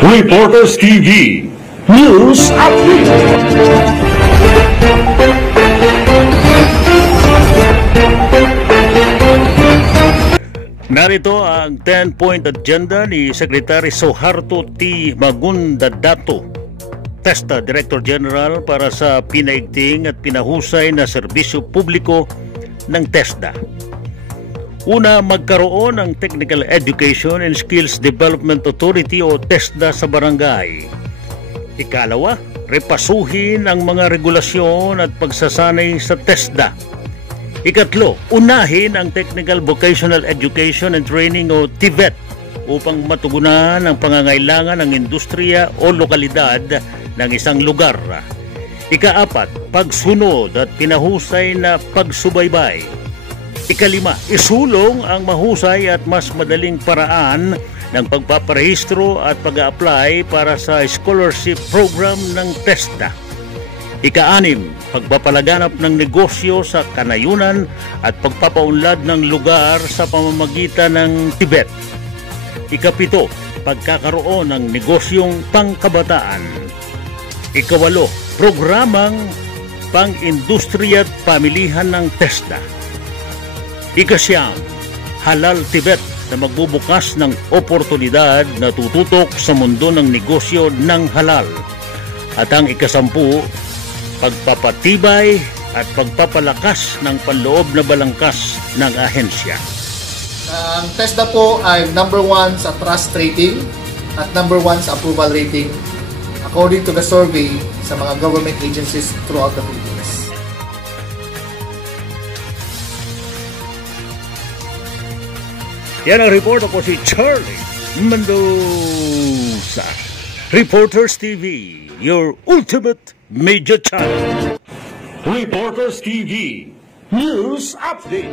Reporters TV News Update. Narito ang 10-point agenda ni Secretary Suharto T. Magundadato, TESDA Director General para sa pinaigting at pinahusay na serbisyo publiko ng TESDA. Una, magkaroon ng Technical Education and Skills Development Authority o TESDA sa barangay. Ikalawa, repasuhin ang mga regulasyon at pagsasanay sa TESDA. Ikatlo, unahin ang Technical Vocational Education and Training o TVET upang matugunan ang pangangailangan ng industriya o lokalidad ng isang lugar. Ikaapat, pagsunod at pinahusay na pagsubaybay. Ikalima, isulong ang mahusay at mas madaling paraan ng pagpaparehistro at pag-a-apply para sa scholarship program ng TESDA. Ika-anim, pagpapalaganap ng negosyo sa kanayunan at pagpapaunlad ng lugar sa pamamagitan ng TVET. Ikapito, pagkakaroon ng negosyong pangkabataan. Ikawalo, programang pang-industriya at pamilihan ng TESDA. Ikasyam, halal TVET na magbubukas ng oportunidad na tututok sa mundo ng negosyo ng halal. At ang ikasampu, pagpapatibay at pagpapalakas ng panloob na balangkas ng ahensya. Ang TESDA po ay number 1 sa trust rating at number 1 sa approval rating according to the survey sa mga government agencies throughout the Philippines. Yan ang report ko si Charlie Mendoza. Reporters TV, your ultimate media channel. Reporters TV News Update.